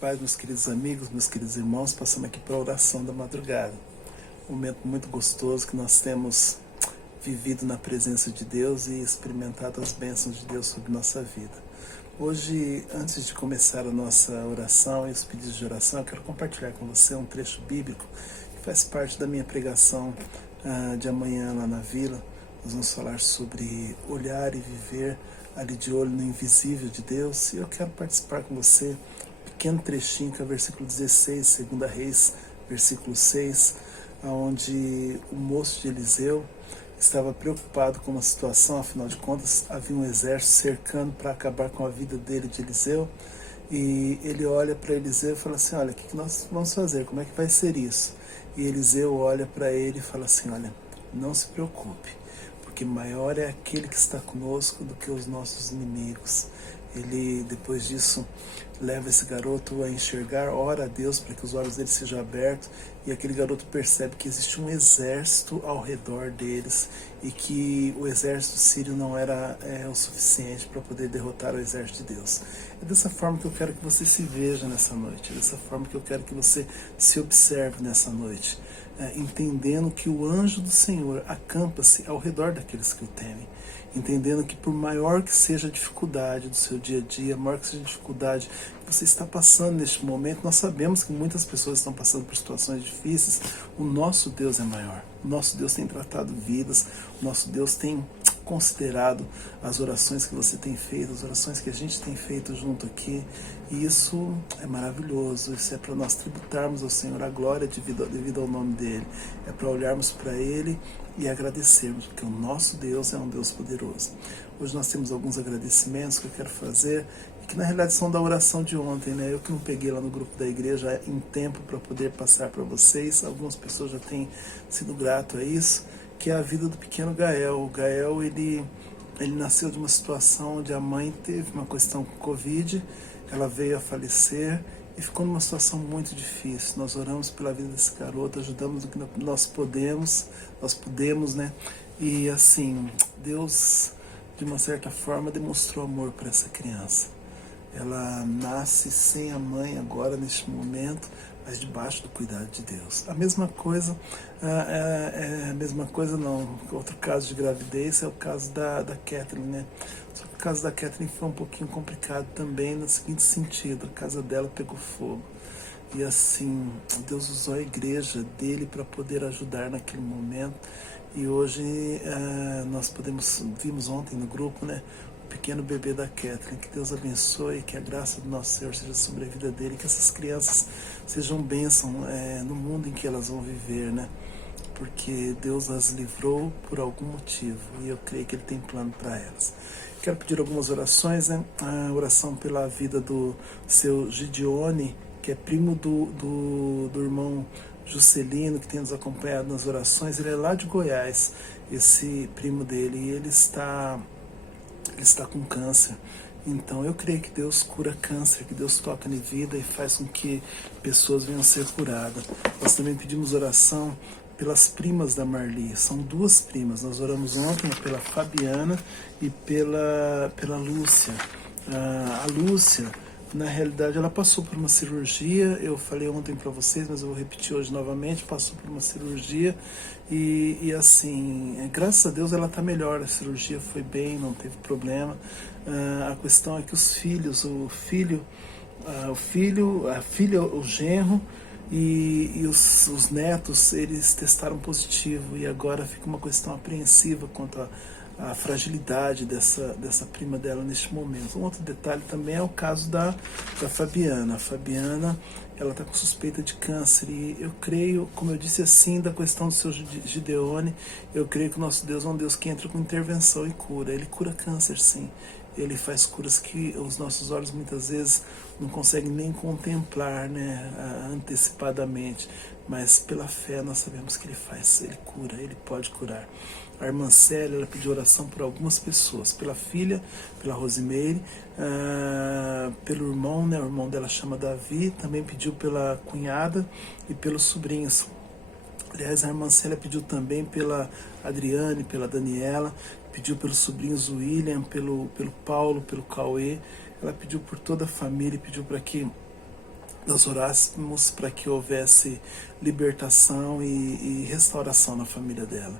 paz, meus queridos amigos, meus queridos irmãos, passando aqui para a oração da madrugada. Um momento muito gostoso que nós temos vivido na presença de Deus e experimentado as bênçãos de Deus sobre nossa vida. Hoje, antes de começar a nossa oração e os pedidos de oração, eu quero compartilhar com você um trecho bíblico que faz parte da minha pregação de amanhã lá na vila. Nós vamos falar sobre olhar e viver ali de olho no invisível de Deus, e eu quero participar com você um pequeno trechinho que é o versículo 16, 2 Reis, versículo 6, onde o moço de Eliseu estava preocupado com uma situação. Afinal de contas, havia um exército cercando para acabar com a vida dele, de Eliseu, e ele olha para Eliseu e fala assim: olha, o que nós vamos fazer? Como é que vai ser isso? E Eliseu olha para ele e fala assim: olha, não se preocupe, porque maior é aquele que está conosco do que os nossos inimigos. Ele, depois disso, leva esse garoto a enxergar, ora a Deus para que os olhos dele sejam abertos, e aquele garoto percebe que existe um exército ao redor deles e que o exército sírio não era o suficiente para poder derrotar o exército de Deus. É dessa forma que eu quero que você se veja nessa noite, é dessa forma que eu quero que você se observe nessa noite, entendendo que o anjo do Senhor acampa-se ao redor daqueles que o temem, entendendo que por maior que seja a dificuldade do seu dia a dia, maior que seja a dificuldade que você está passando neste momento, nós sabemos que muitas pessoas estão passando por situações difíceis. O nosso Deus é maior, o nosso Deus tem tratado vidas, o nosso Deus tem considerado as orações que você tem feito, as orações que a gente tem feito junto aqui, e isso é maravilhoso. Isso é para nós tributarmos ao Senhor a glória devido ao nome dEle, é para olharmos para Ele e agradecermos, porque o nosso Deus é um Deus poderoso. Hoje nós temos alguns agradecimentos que eu quero fazer, e que na realidade são da oração de ontem, né? Eu que não peguei lá no grupo da igreja em tempo para poder passar para vocês, algumas pessoas já têm sido grato a isso, que é a vida do pequeno Gael. O Gael, ele nasceu de uma situação onde a mãe teve uma questão com Covid, ela veio a falecer e ficou numa situação muito difícil. Nós oramos pela vida desse garoto, ajudamos o que nós pudemos, né? E assim, Deus, de uma certa forma, demonstrou amor para essa criança. Ela nasce sem a mãe agora, neste momento, mas debaixo do cuidado de Deus. A mesma coisa, não, outro caso de gravidez é o caso da Catherine, né? Só que o caso da Catherine foi um pouquinho complicado também, no seguinte sentido: a casa dela pegou fogo. E assim, Deus usou a igreja dele para poder ajudar naquele momento. E hoje nós vimos ontem no grupo, né, o pequeno bebê da Catherine. Que Deus abençoe, que a graça do nosso Senhor seja sobre a vida dele, que essas crianças sejam bênção no mundo em que elas vão viver, né? Porque Deus as livrou por algum motivo, e eu creio que Ele tem plano para elas. Quero pedir algumas orações, né? A oração pela vida do seu Gideone, que é primo do irmão Juscelino, que tem nos acompanhado nas orações. Ele é lá de Goiás, esse primo dele, e ele está com câncer. Então eu creio que Deus cura câncer, que Deus toca em vida e faz com que pessoas venham a ser curadas. Nós também pedimos oração pelas primas da Marli. São duas primas. Nós oramos ontem pela Fabiana e pela Lúcia. A Lúcia, na realidade, ela passou por uma cirurgia. Eu falei ontem para vocês, mas eu vou repetir hoje novamente. Passou por uma cirurgia e assim, graças a Deus ela está melhor. A cirurgia foi bem, não teve problema. A questão é que os filhos, a filha, o genro e os netos, eles testaram positivo, e agora fica uma questão apreensiva quanto a fragilidade dessa prima dela neste momento. Um outro detalhe também é o caso da Fabiana. A Fabiana, ela está com suspeita de câncer, e eu creio, como eu disse assim, da questão do seu Gideone, eu creio que o nosso Deus é um Deus que entra com intervenção e cura. Ele cura câncer, sim. Ele faz curas que os nossos olhos muitas vezes não conseguem nem contemplar, né, antecipadamente, mas pela fé nós sabemos que Ele faz, Ele cura, Ele pode curar. A irmã Célia, ela pediu oração por algumas pessoas, pela filha, pela Rosimeire, pelo irmão, né, o irmão dela chama Davi, também pediu pela cunhada e pelos sobrinhos. Aliás, a irmã Célia pediu também pela Adriane, pela Daniela, pediu pelos sobrinhos William, pelo Paulo, pelo Cauê. Ela pediu por toda a família, pediu para que nós orássemos para que houvesse libertação e restauração na família dela,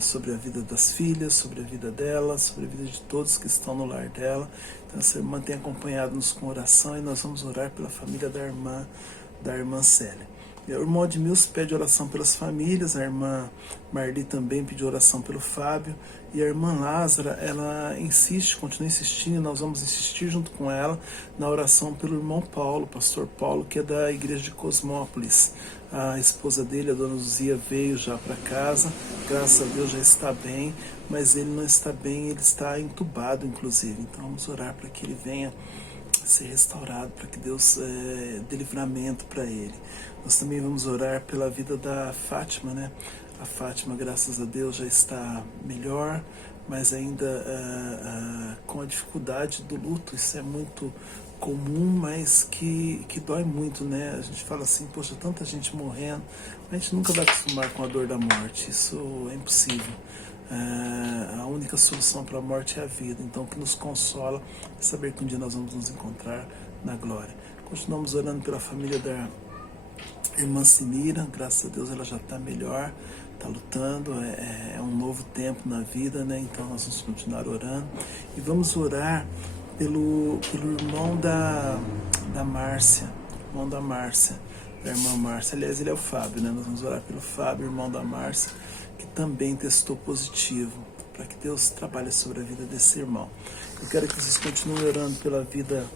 sobre a vida das filhas, sobre a vida dela, sobre a vida de todos que estão no lar dela. Então essa irmã tem acompanhado-nos com oração e nós vamos orar pela família da irmã Célia. O irmão Edmilson pede oração pelas famílias, a irmã Marli também pediu oração pelo Fábio, e a irmã Lázara, ela insiste, continua insistindo, e nós vamos insistir junto com ela na oração pelo irmão Paulo, pastor Paulo, que é da igreja de Cosmópolis. A esposa dele, a dona Luzia, veio já para casa, graças a Deus já está bem, mas ele não está bem, ele está entubado inclusive, então vamos orar para que ele venha ser restaurado, para que Deus dê livramento para ele. Nós também vamos orar pela vida da Fátima, né? A Fátima, graças a Deus, já está melhor, mas ainda com a dificuldade do luto. Isso é muito comum, mas que dói muito, né? A gente fala assim, poxa, tanta gente morrendo, a gente nunca vai acostumar com a dor da morte, isso é impossível. A única solução para a morte é a vida, então o que nos consola é saber que um dia nós vamos nos encontrar na glória. Continuamos orando pela família da irmã Simira, graças a Deus ela já está melhor, está lutando, é um novo tempo na vida, né? Então nós vamos continuar orando e vamos orar pelo irmão da Márcia, da irmã Márcia, aliás ele é o Fábio, né? Nós vamos orar pelo Fábio, irmão da Márcia, que também testou positivo, para que Deus trabalhe sobre a vida desse irmão. Eu quero que vocês continuem orando pela vida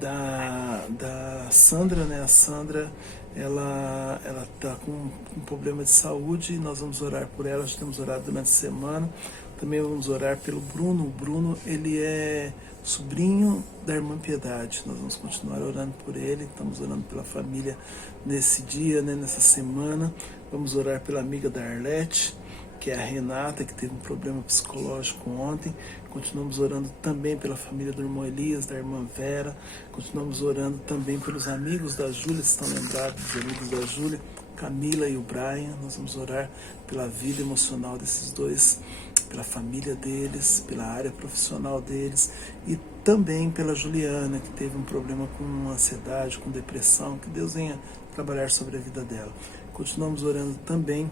da Sandra, né? A Sandra, ela está com um problema de saúde, nós vamos orar por ela, já temos orado durante a semana. Também vamos orar pelo Bruno. O Bruno, ele é sobrinho da irmã Piedade, nós vamos continuar orando por ele, estamos orando pela família nesse dia, né, nessa semana. Vamos orar pela amiga da Arlete, que é a Renata, que teve um problema psicológico ontem. Continuamos orando também pela família do irmão Elias, da irmã Vera. Continuamos orando também pelos amigos da Júlia, estão lembrados dos amigos da Júlia, Camila e o Brian. Nós vamos orar pela vida emocional desses dois, pela família deles, pela área profissional deles e também pela Juliana, que teve um problema com ansiedade, com depressão, que Deus venha trabalhar sobre a vida dela. Continuamos orando também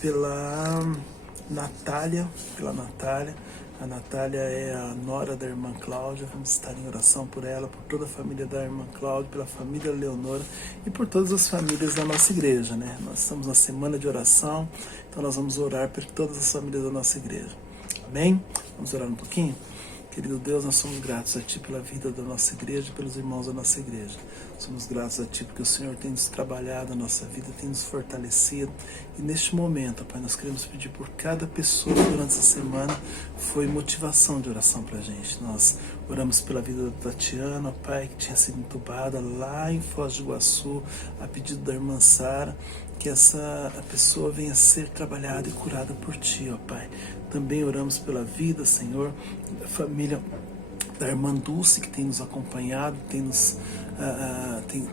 pela Natália, A Natália é a nora da irmã Cláudia, vamos estar em oração por ela, por toda a família da irmã Cláudia, pela família Leonora e por todas as famílias da nossa igreja, né? Nós estamos na semana de oração, então nós vamos orar por todas as famílias da nossa igreja. Amém? Vamos orar um pouquinho? Querido Deus, nós somos gratos a Ti pela vida da nossa igreja e pelos irmãos da nossa igreja. Somos gratos a Ti porque o Senhor tem nos trabalhado a nossa vida, tem nos fortalecido. E neste momento, Pai, nós queremos pedir por cada pessoa que durante essa semana foi motivação de oração para a gente. Nós oramos pela vida da Tatiana, Pai, que tinha sido entubada lá em Foz do Iguaçu, a pedido da irmã Sara, que essa pessoa venha ser trabalhada e curada por Ti, ó Pai. Também oramos pela vida, Senhor, da família da irmã Dulce, que tem nos acompanhado, tem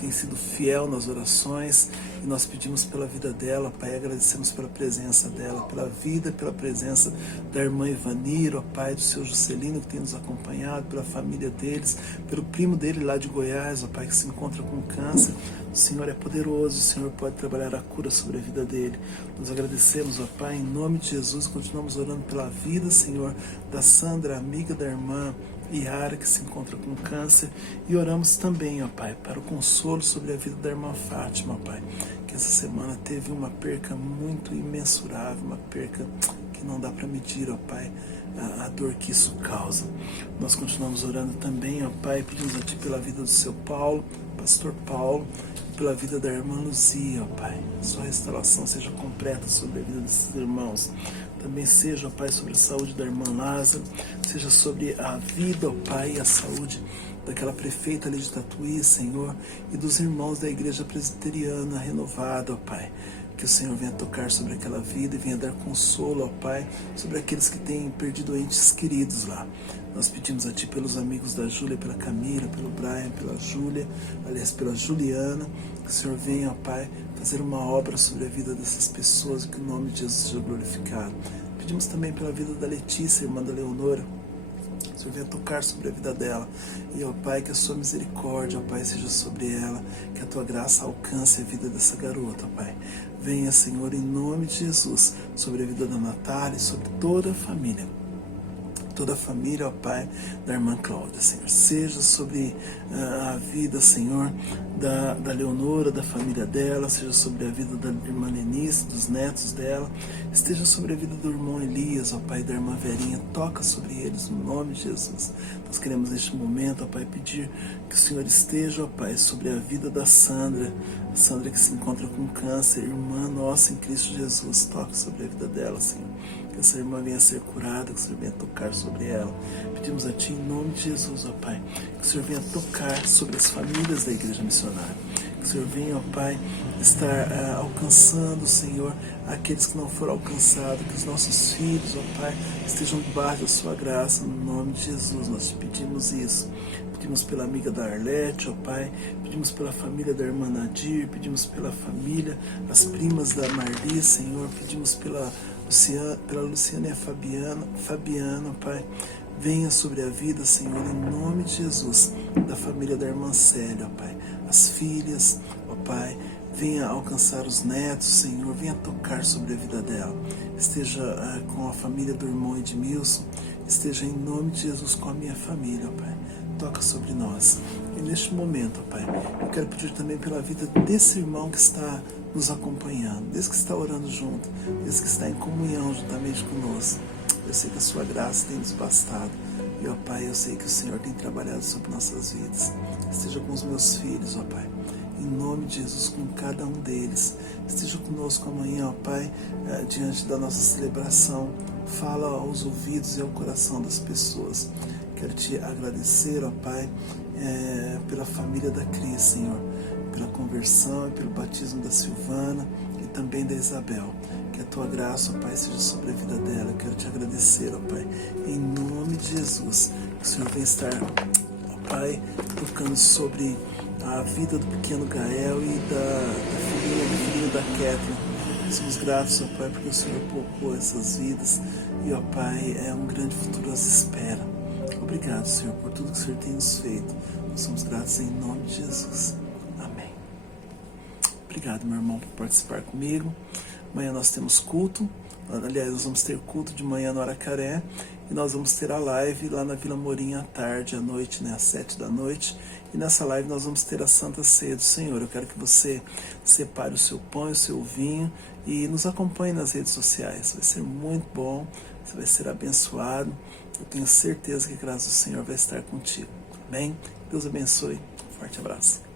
sido fiel nas orações, e nós pedimos pela vida dela, Pai, agradecemos pela presença dela, pela vida, pela presença da irmã Ivanir, ó Pai, do seu Juscelino, que tem nos acompanhado, pela família deles, pelo primo dele lá de Goiás, ó Pai, que se encontra com câncer. O Senhor é poderoso, o Senhor pode trabalhar a cura sobre a vida dele. Nós agradecemos, ó Pai, em nome de Jesus, continuamos orando pela vida, Senhor, da Sandra, amiga da irmã Yara, que se encontra com câncer, e oramos também, ó Pai, para o consolo sobre a vida da irmã Fátima, ó Pai, que essa semana teve uma perca muito imensurável, uma perca que não dá para medir, ó Pai, a dor que isso causa. Nós continuamos orando também, ó Pai, pedimos a Ti pela vida do seu Paulo, pastor Paulo, e pela vida da irmã Luzia, ó Pai. Sua restauração seja completa sobre a vida desses irmãos. Também seja, ó Pai, sobre a saúde da irmã Lázaro, seja sobre a vida, ó Pai, e a saúde daquela prefeita ali de Tatuí, Senhor, e dos irmãos da igreja presbiteriana renovada, ó Pai. Que o Senhor venha tocar sobre aquela vida e venha dar consolo, ó Pai, sobre aqueles que têm perdido entes queridos lá. Nós pedimos a Ti pelos amigos da Júlia, pela Camila, pelo Brian, pela Júlia, aliás, pela Juliana, que o Senhor venha, ó Pai, fazer uma obra sobre a vida dessas pessoas, que o nome de Jesus seja glorificado. Pedimos também pela vida da Letícia, irmã da Leonora, Que o Senhor venha tocar sobre a vida dela. E, ó Pai, que a sua misericórdia, ó Pai, seja sobre ela. Que a tua graça alcance a vida dessa garota, ó Pai. Venha, Senhor, em nome de Jesus, sobre a vida da Natália e sobre toda a família. Toda a família, ó Pai, da irmã Cláudia, Senhor. Seja sobre a vida, Senhor, da Leonora, da família dela, seja sobre a vida da irmã Lenice, dos netos dela, esteja sobre a vida do irmão Elias, ó Pai, da irmã Verinha, toca sobre eles, no nome de Jesus. Nós queremos neste momento, ó Pai, pedir que o Senhor esteja, ó Pai, sobre a vida da Sandra, a Sandra que se encontra com câncer, irmã nossa em Cristo Jesus, toca sobre a vida dela, Senhor. Que essa irmã venha a ser curada, que o Senhor venha tocar sobre ela. Pedimos a Ti em nome de Jesus, ó Pai, que o Senhor venha tocar sobre as famílias da Igreja Missionária. Que o Senhor venha, ó Pai, estar alcançando, Senhor, aqueles que não foram alcançados, que os nossos filhos, ó Pai, estejam debaixo da Sua graça, no nome de Jesus. Nós te pedimos isso. Pedimos pela amiga da Arlete, ó Pai, pedimos pela família da irmã Nadir, pedimos pela família, as primas da Marli, Senhor, pedimos pela Luciana e a Fabiana, Pai, venha sobre a vida, Senhor, em nome de Jesus, da família da irmã Célia, ó Pai, as filhas, ó Pai, venha alcançar os netos, Senhor, venha tocar sobre a vida dela, esteja com a família do irmão Edmilson, esteja em nome de Jesus com a minha família, ó Pai, toca sobre nós. E neste momento, ó Pai, eu quero pedir também pela vida desse irmão que está nos acompanhando, desse que está orando junto, desse que está em comunhão juntamente conosco. Eu sei que a sua graça tem nos bastado. E, ó Pai, eu sei que o Senhor tem trabalhado sobre nossas vidas. Esteja com os meus filhos, ó Pai. Em nome de Jesus, com cada um deles. Esteja conosco amanhã, ó Pai, diante da nossa celebração. Fala aos ouvidos e ao coração das pessoas. Quero te agradecer, ó Pai, pela família da Cris, Senhor, pela conversão e pelo batismo da Silvana e também da Isabel. Que a tua graça, ó Pai, seja sobre a vida dela. Quero te agradecer, ó Pai, em nome de Jesus. Que o Senhor venha estar, ó Pai, tocando sobre a vida do pequeno Gael e do filhinho da Kathleen. Somos gratos, ó Pai, porque o Senhor poupou essas vidas e, ó Pai, um grande futuro as espera. Obrigado, Senhor, por tudo que o Senhor tem nos feito. Nós somos gratos em nome de Jesus. Amém. Obrigado, meu irmão, por participar comigo. Amanhã nós temos culto. Aliás, nós vamos ter culto de manhã no Aracaré. E nós vamos ter a live lá na Vila Morinha à tarde, à noite, né, às 7 da noite. E nessa live nós vamos ter a Santa Ceia do Senhor. Eu quero que você separe o seu pão e o seu vinho e nos acompanhe nas redes sociais. Vai ser muito bom, você vai ser abençoado. Eu tenho certeza que a graça do Senhor vai estar contigo. Amém? Deus abençoe. Um forte abraço.